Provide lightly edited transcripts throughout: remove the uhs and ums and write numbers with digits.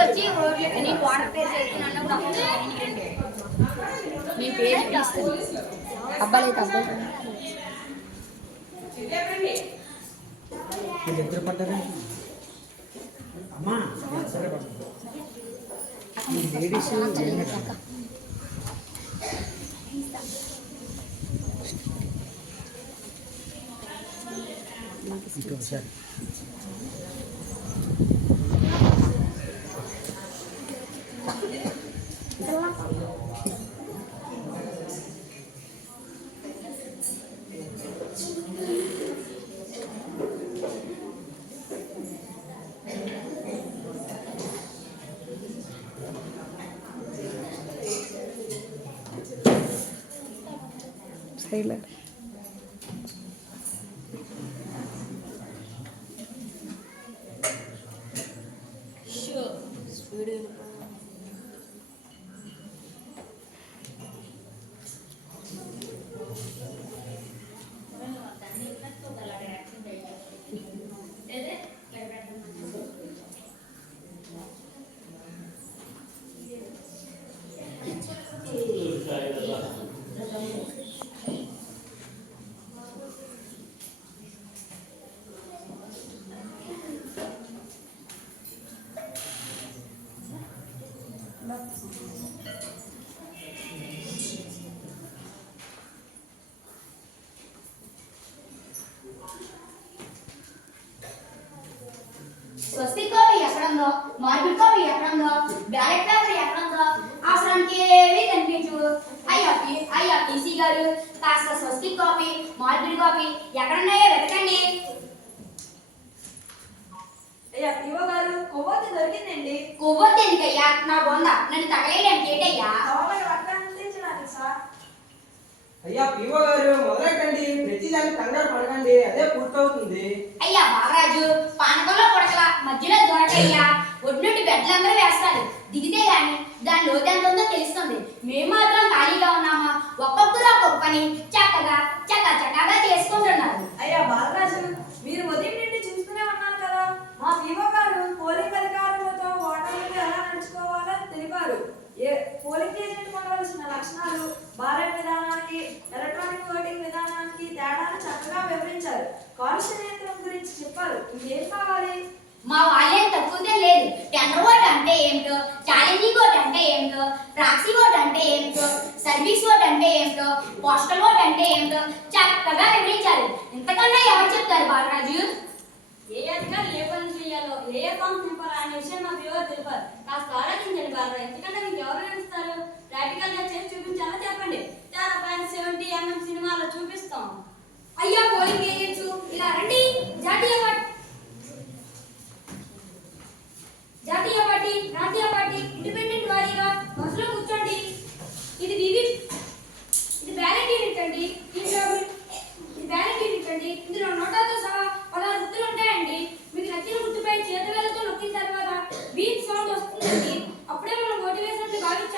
వచ్చి water place మీ పేరు పిలుస్తుంది అబ్బాయి దగ్గర పడ్డారా అమ్మా లేడీస్ సార్ Taylor. Sure. స్వస్తిక్ కాపీ ఎక్కడుందో, మార్బుల్ కాపీ ఎక్కడుందో, బ్యాలెట్ పేపర్ ఎక్కడుందో అవసరానికి ఏవి కనిపించు. అయ్యా టీసీ గారు, కాస్త స్వస్తిక్ కాపీ, మార్బుల్ కాపీ ఎక్కడున్నాయో వెతకండి. అయ్యా పిఓ గారు, కొవ్వొత్తి దొరికిందండి. కొవ్వొత్తి ఎందుకయ్యా? నా బొంద నన్ను తగలేయడానికి ఏంటయ్యా? అయ్యా పిఓ గారు మొదలెట్టండి, ప్రతిదాన్ని కంగారు పడకండి, అదే పూర్తవుతుంది. అయ్యా బాలరాజు, పానకంలో పొడకల మధ్యలో దొరకయ్యా. ఒడ్డునుండి బెడ్లందరూ వేస్తాడు, దిగితే గాని దాని లోతు ఎంత ఉందో తెలుస్తుంది. మేము మాత్రం ఖాళీగా ఉన్నామా? ఒక్కొక్కరు ఒక్కొక్క పని చక్కగా చక్కగా చేసుకుంటున్నారు. అయ్యా బాలరాజు, మీరు ఉదయం నుండి చూస్తూనే ఉన్నారు కదా, మా పిఓ గారు పోలింగ్ అధికారులతో ఓటర్లకు ఎలా నడుచుకోవాలో తెలిపారు. పోలింగ్ ఏజెంట్ ఉండవలసిన లక్షణాలు, బ్యాలెట్ విధానానికి, ఎలక్ట్రానిక్ ఓటింగ్ విధానానికి తేడాను చక్కగా వివరించారు. కాలుష్య నియంత్రణ గురించి చెప్పారు. ఇంకేం కావాలి? మా వాళ్ళేం తక్కువదే లేదు. టెండర్ ఓట్ అంటే ఏమిటో, ఛాలెంజింగ్ ఓట్ అంటే ఏమిటో, ప్రాక్సీ ఓట్ అంటే ఏమిటో, సర్వీస్ ఓట్ అంటే ఏమిటో, పోస్టల్ ఓట్ అంటే ఏమిటో చక్కగా వివరించారు. ఇంతకన్నా ఎవరు చెప్తారు బాలరాజు? ఏ అధికారులు ఏ పని చేయాలో, ఏ ఫామ్ నింపాలో అనే విషయం మా పిఓ తెలిపారు. కాస్త ఆలోచించండి బాలరాజు, ఎందుకంటే మీకు ఎవరు వివరిస్తారు? ప్రాక్టికల్ గా చేసి చూపించాలో చెప్పండి. 70 mm సినిమాలో చూపిస్తాం. అయ్యా పోలింగ్ ఏజెంట్స్, ఇలా రండి. జాతీయ పార్టీ, ప్రాంతీయ పార్టీ, ఇండిపెండెంట్ వారీగా బస్సులో కూర్చోండి. ఇది బ్యాలెట్ యూనిట్ అండి. ఇందులో నోటాతో సహా 16 గుర్తులు ఉంటాయండి. మీకు నచ్చిన గుర్తుపై చేతివేళ్లతో నొక్కిన తర్వాత బీప్ సౌండ్ వస్తుందండి. అప్పుడే మనం ఓటు వేసినట్లు భావించండి.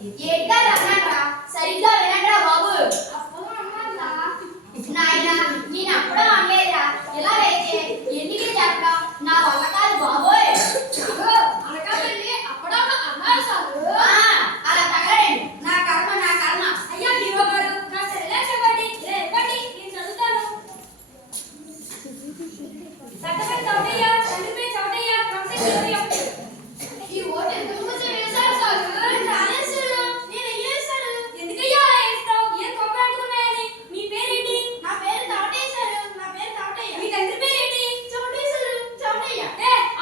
ఏంటా రమ్మనరా సరిగ్గా వినండిరా బాబు. నాయనా నేను అప్పుడే అనలేదురా, ఇలా అయితే ఎందుకే చెప్పడం నా వల్ల కాదు బాబోయ్. అలా తగలండి, నా కర్మ నా కర్మ. అయ్యా హీరో గారు కాస్త రిలాక్స్ అవ్వండి. ఇవ్వండి నేను చదువుతాను. చట్టపై చౌటయ్య, తండ్రిపై చౌటయ్య, క్రమశిక్షణ 21. ఈ ఓటు ఎందుకు వేశారు సార్? రాలేశారు. నేను వేశాను. ఎందుకయ్యా అలా వేస్తావు? ఏం కొప్ప అంటున్నాయని? మీ పేరేంటి? నా పేరు చౌటయ్య సార్. నా పేరు చౌటయ్య. మీ తండ్రి పేరేంటి? చౌటయ్య సార్. చౌటయ్య.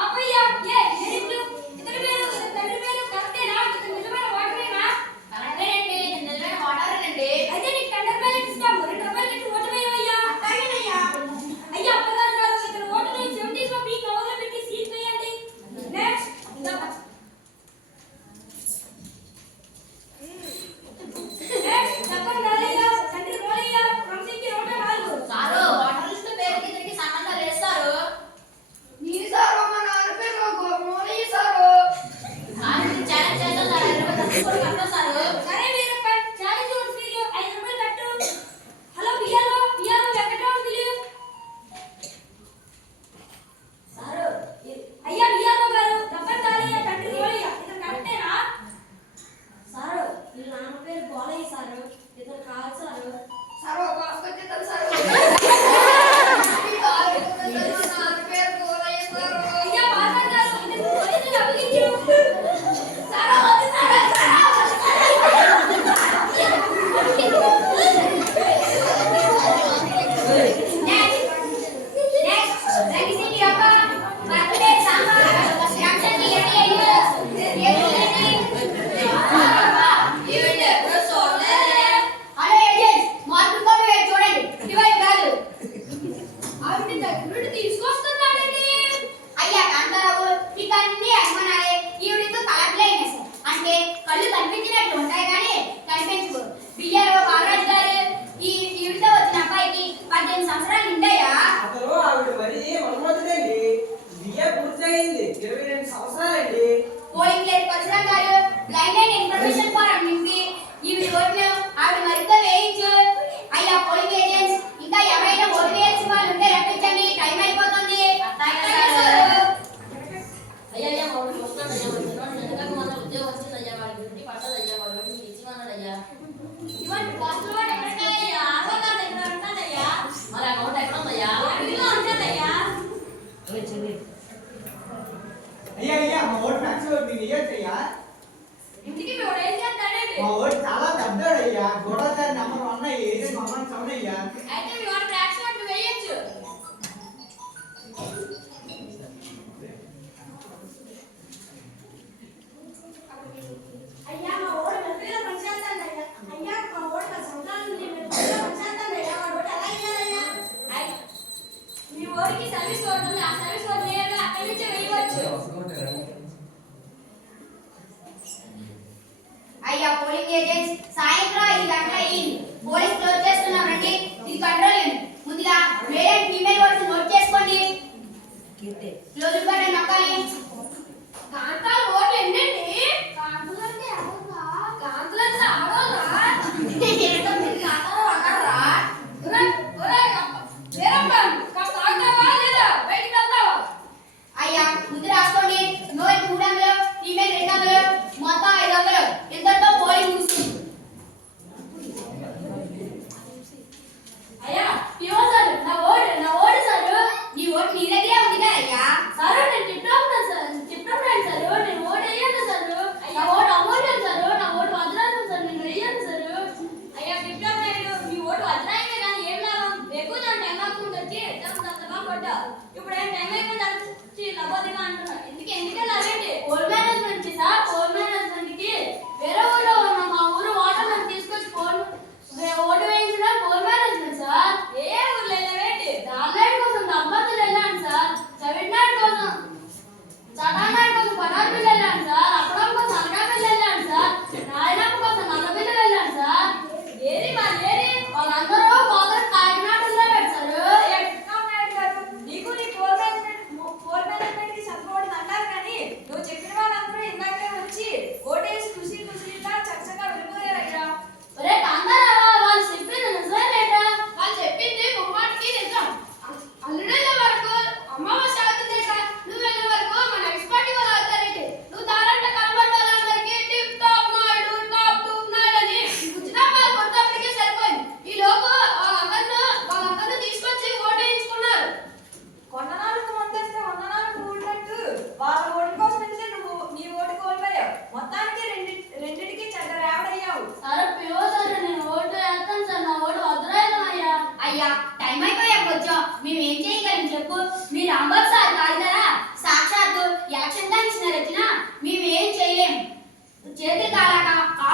అబ్బయ్యా ఏరిట్లు ఇతని పేరు తండ్రి పేరు కరెక్టేనా? ఇతను నిజమైన వాటరేనా? కరెక్టేనండి, నిజమైన వాటారేనండి. అయితే నీకు టెండర్ బ్యాలెట్ ఇస్తాము. 2 రూపాయలు కట్టి ఓటు వేయవయ్యా. అట్టాగేనయ్యా. అయ్యా అప్పగారు గారు ఇతను ఓటుని 70s లో మీ కవర్లో పెట్టి సీల్ వేయండి. నెక్స్ట్ చెప్పండి రాలయ్య, తండ్రి రోలయ్య, క్రమశిక్షణ 24. సారు వాటర్ లిస్ట్ పేరుకి ఇద్దరికి సంబంధం లేదు సారు. నేను సారు మా నాన్న పేరు గోమోలి సారు. సారు ఛాలెంజ్ చేస్తాను సార్, 20 రూపాయలు కట్టండి సారు. సరే వీరప్ప ఛాలెంజ్ ఓట్ ఫీజు 5 రూపాయలు కట్టు. హలో పియానో వెంకటరావు పిలు. సారు అయ్యా పియానో గారు దబ్బర్ తాలయ్య తండ్రి రోలయ్య ఇతను కరెక్టేనా? సారు వీళ్ళ నాన్న పేరు గోలయ్య సారు. ఇద్దరు కాదు సారు. సార్ ఒక ఆసుకొచ్చేద్దాం సార్. అయ్యా బార్బర్ గారు ఇతను పోలీసులు అప్పగించు. సారు వద్దు సారు. అయ్యా కాంతారావు మీకు అన్ని అనుమానాలే. ఈవిడితో కలర్లైనెస్ అంటే కళ్ళు కనిపించినట్లు ఉంటాయి కానీ కనిపించవు. బియ్యాలో బాలరాజు గారు ఈవిడితో వచ్చిన అబ్బాయికి 18 సంవత్సరాలు నిండాయా? అసలు ఆవిడ మరి మనమొద్దండి. బిఏ పూర్తయింది, 22 సంవత్సరాలండి. పోలింగ్ లేదు పరశురాం గారు బ్లైండ్ అండ్ ఇన్ఫర్మేషన్ ఫారం నింపి ఈవిడ ఓటును ఆవిడ మరింత వేయించు. అయ్యా పోలింగ్ ఏజెంట్స్ ఇంకా ఎవరైనా ఓటు వేయాల్సిన వాళ్ళు ఉంటే రప్పించండి, టైం అయిపోతుంది. అట్లాగే సార్. అయ్యా వాడు చూస్తున్నాడు అయ్యా, వాడు చిన్నవాడు నిజంగా మన ఉద్యోగం వచ్చింది అయ్యా, వాడి గురించి పట్టదు అయ్యా, వాడు నీకు ఇచ్చిమన్నాడు అయ్యా. ఇవ్వండి పోస్టులు వాడు ఎక్కడికయ్యా? ఆధార్ కార్డు ఎక్కడ ఉంటానయ్యా? మరి అకౌంట్ ఎక్కడ ఉందయ్యా? అడవిలో ఉంటానయ్యా. అయ్యా మా ఓటు నచ్చలేదు, మీరు ఇయ్యొచ్చయ్యా. ఇంటికి వాడు ఏం చేస్తాడండి? మా ఓటు చాలా పెద్దోడయ్యా, గోడదారి నెంబర్ 1 ఏరియా మమ్మల్ని చౌడయ్యా. అయితే మీ వాడు ట్యాక్స్ ఓట్లు వేయొచ్చు. అయ్యా మా ఓటు మెల్లగా పనిచేస్తానయ్యా. అయ్యా మా ఓటు 10 సంవత్సరాల నుండి మెల్లగా పనిచేస్తానయ్యా. మా ఓటు ఎలా ఇయ్యాలయ్యా? మీ ఊరికి సర్వీస్ ఓటు ఉంది. ఆ సర్వీస్ ఓటు నేరుగా అక్కడి నుంచే వేయవచ్చు. అయ్యా పోలింగ్ ఏజెంట్స్ సాయంత్రం 5 గంటలు అయ్యింది. పోలీస్ క్లోజ్ చేస్తున్నామండి. ఇది కంట్రోల్ యూనిట్. ముందుగా male and female votes note చేసుకోండి. క్లోజ్ బటన్ నొక్కాలి. కాంతాల ఓట్లు ఎన్నండి? కాంతులు అంటే ఎవరురా? కాంతులు అంటే ఆడోళ్ళరా? ఏంటో మీరు కాంతాలు అన్నారా? కాస్త ఆగుతావా లేదా? బయటికి వెళ్తావా? అయ్యా ముందు రాసుకోండి. మేల్ 300, ఫీమేల్ 200, మొత్తం 500. ఇంతతో పోలింగ్ ముగుస్తుంది. అయ్యా పిఓ సార్ నా ఓటు సార్. నీ ఓటు నీ దగ్గరే ఉంది కదా అయ్యా. సార్ నేను చెప్పినప్పుడు సార్ నేను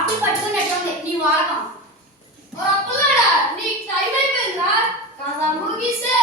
కాఫీ పట్టుకున్నట్టుంది నీ వాడకం. అప్పులాడా నీకు టైం అయిపోయిందా కదా ముగిసే